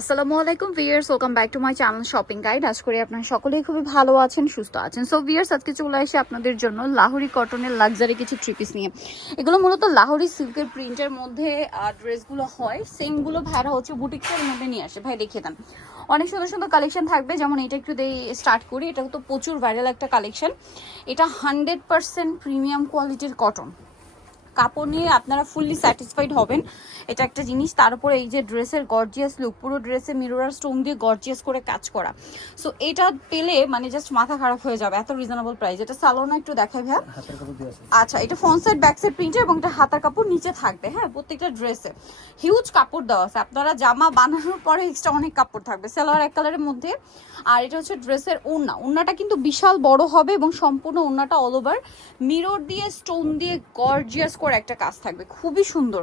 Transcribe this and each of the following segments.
আসসালামু আলাইকুম viewers welcome back to my channel shopping guide আজ করি আপনারা সকলেই খুবই ভালো আছেন, সুস্থ আছেন। সো ভিয়ার্স আজকে চলে আসে আপনাদের জন্য লাহোরি কটনের লাক্সারি কিছু থ্রি পিস নিয়ে। এগুলো মূলত লাহোরি সিল্কের প্রিন্টের মধ্যে ড্রেসগুলো হয়। সেমগুলো ভাইরা হচ্ছে বুটিক্সের মধ্যে নিয়ে আসে। ভাই, দেখিয়ে দেন। অনেক সুন্দর সুন্দর কালেকশন থাকবে। যেমন এটা একটু দিয়ে স্টার্ট করি। এটা তো প্রচুর ভাইরাল একটা কালেকশন এটা হান্ড্রেড পার্সেন্ট প্রিমিয়াম কোয়ালিটির কটন কাপড় নিয়ে আপনারা ফুললি স্যাটিসফাইড হবেন। এটা একটা জিনিস। তার উপরে এই যে ড্রেসের গর্জিয়াস লুক পুরো ড্রেসে মিরর স্টোন দিয়ে গর্জিয়াস করে কাজ করা। সো এটা পেলে মানে জাস্ট মাথা খারাপ হয়ে যাবে এত রিজনেবল প্রাইস এটা সালোনা একটু দেখাই ভাইয়া। আচ্ছা এটা front side back side printer এবং এটা হাতার কাপড় নিচে থাকবে। হ্যাঁ প্রত্যেকটা ড্রেসে হিউজ কাপড় দেওয়া আছে। আপনারা জামা বানানোর পরে এক্সট্রা অনেক কাপড় থাকবে। সেলোয়ার এক কালারের মধ্যে। আর এটা হচ্ছে ড্রেসের ওড়না। ওড়নাটা কিন্তু বিশাল বড় হবে এবং সম্পূর্ণ ওড়নাটা অল ওভার মিরর দিয়ে স্টোন দিয়ে গর্জিয়াস করে একটা কাজ থাকবে খুবই সুন্দর।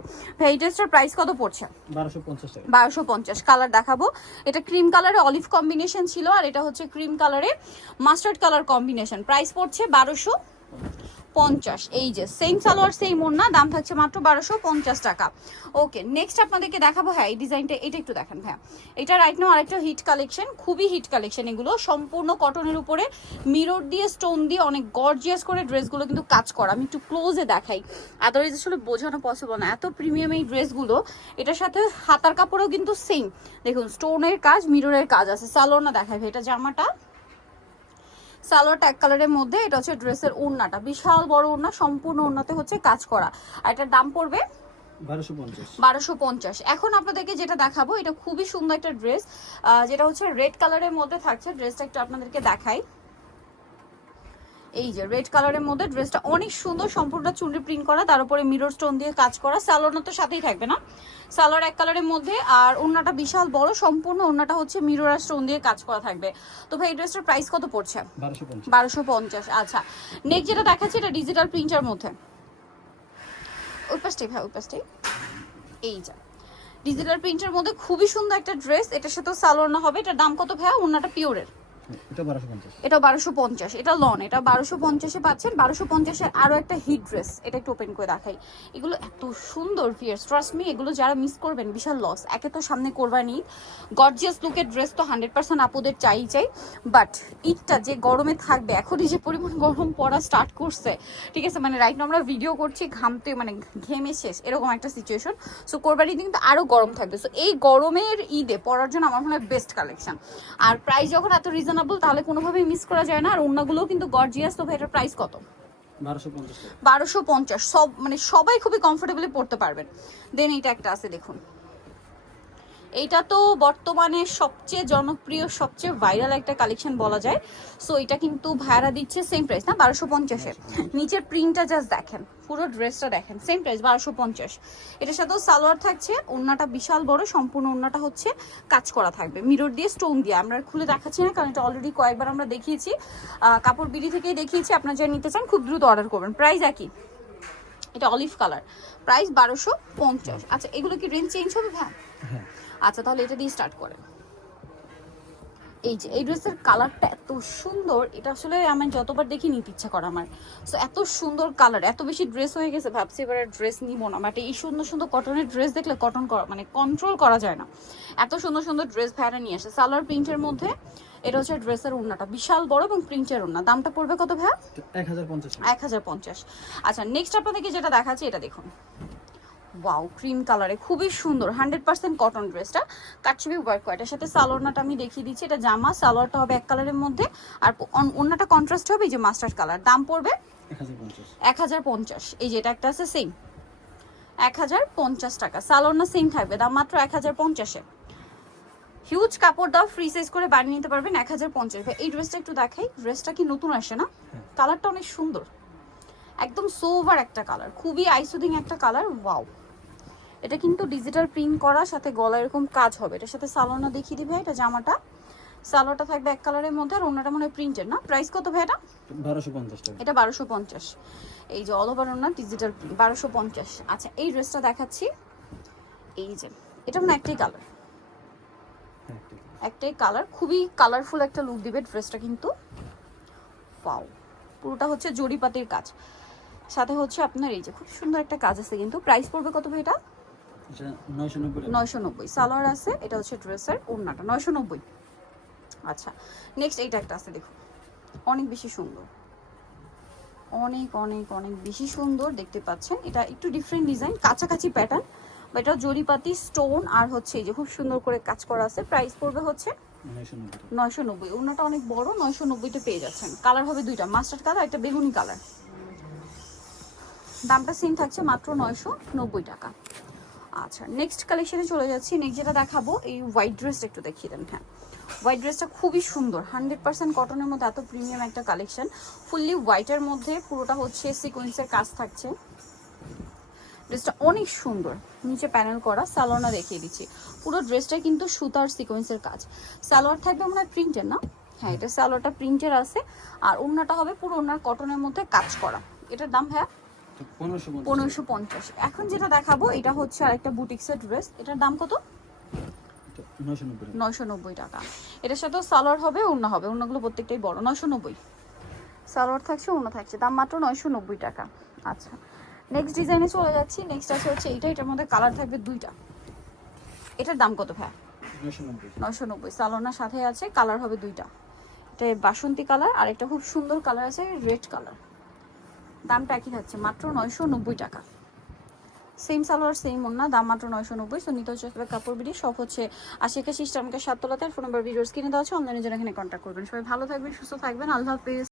এই ড্রেসটার প্রাইস কত পড়ছে? বারোশো পঞ্চাশ টাকা। বারোশো পঞ্চাশ কালার দেখাবো। এটা ক্রিম কালারে অলিভ কম্বিনেশন ছিল আর এটা হচ্ছে ক্রিম কালারে মাস্টার্ড কালার কম্বিনেশন প্রাইস পড়ছে বারোশো পঞ্চাশ। এই যে সেম সালোয়ার সেম ওড়না, দাম থাকছে মাত্র বারোশো পঞ্চাশ টাকা। ওকে নেক্সট আপনাদেরকে দেখাবো হ্যাঁ এই ডিজাইনটা এটা একটু দেখেন হ্যাঁ। এটা রাইট নাও আরেকটা হিট কালেকশন খুবই হিট কালেকশন এগুলো। সম্পূর্ণ কটনের উপরে মিরর দিয়ে স্টোন দিয়ে অনেক গর্জিয়াস করে ড্রেসগুলো কিন্তু কাজ করা। আমি একটু ক্লোজে দেখাই। আদারওয়াইজ আসলে বোঝানো পসিবল না। এত প্রিমিয়াম এই ড্রেসগুলো এটার সাথে হাতার কাপড়ও কিন্তু সেম দেখুন স্টোনের কাজ মিররের কাজ আছে। সালোয়ার দেখাই ভাই, এটা জামাটা সালোয়ারটা এক কালারের মধ্যে এটা হচ্ছে ড্রেসের ওড়নাটা। বিশাল বড় ওড়না সম্পূর্ণ ওড়নাতে হচ্ছে কাজ করা। আর এটার দাম পড়বে? বারোশো পঞ্চাশ। বারোশো পঞ্চাশ। এখন আপনাদেরকে যেটা দেখাবো এটা খুবই সুন্দর একটা ড্রেস যেটা হচ্ছে রেড কালারের মধ্যে থাকছে। ড্রেসটা একটু আপনাদেরকে দেখাই। এই যে রেড কালারের মধ্যে ড্রেসটা অনেক সুন্দর সম্পূর্ণ চুনরি প্রিন্ট করা তার উপরে মিরর স্টোন দিয়ে কাজ করা সালোয়ার তো সাথেই থাকবে না? সালোয়ার এক কালারের মধ্যে আর ওড়নাটা বিশাল বড় সম্পূর্ণ ওড়নাটা হচ্ছে মিরর আর স্টোন দিয়ে কাজ করা থাকবে। তো ভাই এই ড্রেসটার প্রাইস কত পড়ছে? বারোশো পঞ্চাশ। বারোশো পঞ্চাশ আচ্ছা। নেক্সট যেটা দেখাচ্ছি এটা ডিজিটাল প্রিন্টার মধ্যে। ওই পাশটাই ভাই ওই পাশটাই এই যা। ডিজিটাল প্রিন্টের মধ্যে খুবই সুন্দর একটা ড্রেস এটার সাথেও সালোয়ার না হবে। এটার দাম কত ভাইয়া? ওনাটা পিওরের এটা বারোশো পঞ্চাশ। এটা লন, এটা বারোশো পঞ্চাশে পাচ্ছেন, বারোশো একটা হিট ড্রেস এটা একটু ওপেন করে এগুলো এত সুন্দর ফিয়ার্স ট্রাস্ট মি এগুলো যারা মিস করবেন, বিশাল লস একে তো সামনে গর্জিয়াস লুকের ড্রেস তো হান্ড্রেড পার্সেন্ট আপুদের চাই চাই বাট ঈদটা যে গরমে থাকবে, এখনই যে পরিমাণ গরম পড়া স্টার্ট করছে, ঠিক আছে? মানে রাইট আমরা ভিডিও করছি, ঘামতে মানে ঘেমে শেষ, এরকম একটা সিচুয়েশন সো কোরবানি কিন্তু আরও গরম থাকবে। সো এই গরমের ঈদে পরার জন্য আমার মনে হয় বেস্ট কালেকশন আর প্রাইস যখন এত রিজনেবল তাহলে কোনোভাবেই মিস করা যায় না। আর অন্যগুলোও কিন্তু গর্জিয়াস তো ভাই এটার প্রাইস কত? বারোশো পঞ্চাশ বারোশো পঞ্চাশ সব মানে সবাই খুবই কমফোর্টেবলি পড়তে পারবেন। দেন এটা একটা আছে দেখুন। এইটা তো বর্তমানে সবচেয়ে জনপ্রিয় সবচেয়ে ভাইরাল একটা কালেকশন বলা যায়। সো এটা কিন্তু ভাড়া দিচ্ছে সেম প্রাইস না? বারোশো পঞ্চাশে। নিচের প্রিন্টটা জাস্ট দেখেন। পুরো ড্রেসটা দেখেন সেম প্রাইস বারোশো পঞ্চাশ। এটার সাথেও সালোয়ার থাকছে ওড়নাটা বিশাল বড় সম্পূর্ণ ওড়নাটা হচ্ছে কাজ করা থাকবে। মিরর দিয়ে স্টোন দিয়ে আমরা খুলে দেখাচ্ছি না কারণ এটা অলরেডি কয়েকবার আমরা দেখিয়েছি। কাপড় বিড়ি থেকেই দেখিয়েছি আপনারা যারা নিতে চান খুব দ্রুত অর্ডার করবেন। প্রাইস একই। এটা অলিভ কালার প্রাইস বারোশো পঞ্চাশ। আচ্ছা এগুলো কি রেঞ্জ চেঞ্জ হবে হ্যাঁ। আচ্ছা তাহলে এটা দিয়ে স্টার্ট করেন। এই যে এই ড্রেসের কালারটা এত সুন্দর এটা আসলে আমি যতবার দেখি নিতে ইচ্ছা করে আমার। সো এত সুন্দর কালার এত বেশি ড্রেস হয়ে গেছে ভাবছি এবার ড্রেস নিবো না। বাট এই সুন্দর সুন্দর কটনের ড্রেস দেখলে কটন করা মানে কন্ট্রোল করা যায় না। এত সুন্দর সুন্দর ড্রেস ভ্যারা নিয়ে আসে। সালোয়ার প্রিন্টের মধ্যে এটা হচ্ছে ড্রেসের ওড়নাটা বিশাল বড় এবং প্রিন্টের ওড়না দামটা পড়বে কত ভাইয়া? এক হাজার পঞ্চাশ এক হাজার পঞ্চাশ। আচ্ছা নেক্সট আপনাদেরকে যেটা দেখাচ্ছি এটা দেখুন। ওয়াও ক্রিম কালারে খুবই সুন্দর হান্ড্রেড পার্সেন্ট কটন ড্রেসটা কাটছবি ওয়ার্ক করা এটার সাথে সালোয়ারনাটা আমি দেখিয়ে দিচ্ছি এটা জামা সালোয়ারটা হবে এক কালারের মধ্যে। আর অন্যটা কন্ট্রাস্ট হবে এই যে মাস্টার্ড কালার দাম পড়বে এক হাজার পঞ্চাশ। এই যে এটা একটা আছে সেম এক হাজার পঞ্চাশ টাকা সালোয়ারনা সেম থাকবে দাম মাত্র এক হাজার পঞ্চাশে। হিউজ কাপড় দাও ফ্রি সাইজ করে বানিয়ে নিতে পারবেন এক হাজার পঞ্চাশ। এই ড্রেসটা একটু দেখাই ড্রেসটা কি নতুন আসে না? হ্যাঁ। কালারটা অনেক সুন্দর। একদম সোভার একটা কালার খুবই আইসুদিং একটা কালার ওয়াও এটা কিন্তু ডিজিটাল প্রিন্ট করা সাথে গলা এরকম কাজ হবে। এটার সাথে সালোনা দেখিয়ে দিবে এটা জামাটা। সালোয়ারটা থাকবে এক কালারের মধ্যে আর অন্যটা মনে হয় প্রিন্টের না? প্রাইস কত ভাই এটা? বারোশো পঞ্চাশ টাকা। এটা বারোশো পঞ্চাশ। এই যে অল ওভার না ডিজিটাল বারোশো পঞ্চাশ। আচ্ছা এই ড্রেসটা দেখাচ্ছি। এই যে এটা মানে একটাই কালার হ্যাঁ। একটাই কালার খুবই কালারফুল একটা লুক দিবে ড্রেসটা কিন্তু। পাও পুরোটা হচ্ছে জরিপাতির কাজ। সাথে হচ্ছে আপনার এই যে খুব সুন্দর একটা কাজ আছে কিন্তু। প্রাইস পড়বে কত ভাই এটা? নয়শো নব্বই টাকা। নয়শো নব্বই। সালোয়ার আছে এটা হচ্ছে ড্রেসের ওড়নাটা নয়শো নব্বই। আচ্ছা নেক্সট এইটা একটা আছে দেখুন। অনেক বেশি সুন্দর। অনেক অনেক অনেক বেশি সুন্দর দেখতে পাচ্ছেন। এটা একটু ডিফারেন্ট ডিজাইন কাছাকাছি প্যাটার্ন বা এটা জরিপাতি স্টোন আর হচ্ছে এই যে খুব সুন্দর করে কাজ করা আছে। প্রাইস পড়বে হচ্ছে নয়শো নব্বই ওনাটা অনেক বড় নয়শো নব্বইতে পেয়ে যাচ্ছেন। কালার হবে দুইটা মাস্টার্ড কালার একটা বেগুনি কালার দামটা সেম থাকছে মাত্র নয়শো নব্বই টাকা। আচ্ছা নেক্সট কালেকশনে চলে যাচ্ছি। নেক্সট যেটা দেখাবো, এই হোয়াইট ড্রেসটা একটু দেখিয়ে দেন হ্যাঁ। হোয়াইট ড্রেসটা খুবই সুন্দর হান্ড্রেড পার্সেন্ট কটনের মধ্যে এত প্রিমিয়াম একটা কালেকশন ফুললি হোয়াইটের মধ্যে পুরোটা হচ্ছে সিকোয়েন্সের কাজ থাকছে। ড্রেসটা অনেক সুন্দর, নিচে প্যানেল করা সালোয়ারটা দেখিয়ে দিচ্ছি। পুরো ড্রেসটা কিন্তু সুতার সিকোয়েন্সের কাজ। সালোয়ার থাকবে মনে হয় প্রিন্টের না? হ্যাঁ এটা সালোয়ারটা প্রিন্টের আছে। আর ওড়নাটা হবে পুরো ওনার কটনের মধ্যে কাজ করা। এটার দাম হ্যাঁ পনেরোশো পঞ্চাশ। এখন যেটা দেখাবো এটা হচ্ছে আরেকটা বুটিক্সের ড্রেস। এটার দাম কত? নয়শো নব্বই টাকা। এটার সাথেও সালোয়ার হবে ওড়না হবে। ওড়নাগুলো প্রত্যেকটাই বড়। নয়শো নব্বই। সালোয়ার থাকছে ওড়না থাকছে। দাম মাত্র নয়শো নব্বই টাকা। আচ্ছা নেক্সট ডিজাইনে চলে যাচ্ছি। নেক্সট আছে হচ্ছে এইটা। এটার মধ্যে কালার থাকবে দুইটা। এটার দাম কত ভাই নয়শো নব্বই। সালোনার সাথে আছে কালার হবে দুইটা। এটা বাসন্তী কালার আর একটা খুব সুন্দর কালার আছে রেড কালার দামটা একই থাকছে মাত্র নয়শো নব্বই টাকা। সেম সালোয়ার সেম ওনা দাম মাত্র নয়শো নব্বই। সুনীত চক্রের কাপড় বিডি, সব হচ্ছে আশি একাশি ইস্টামকে সাততলাতে ফোন নাম্বার ভিডিওস কিনে দেওয়া আছে অনলাইনে জন্য এখানে কন্ট্যাক্ট করবেন। সবাই ভালো থাকবেন, সুস্থ থাকবেন। আল্লাহ হাফিজ।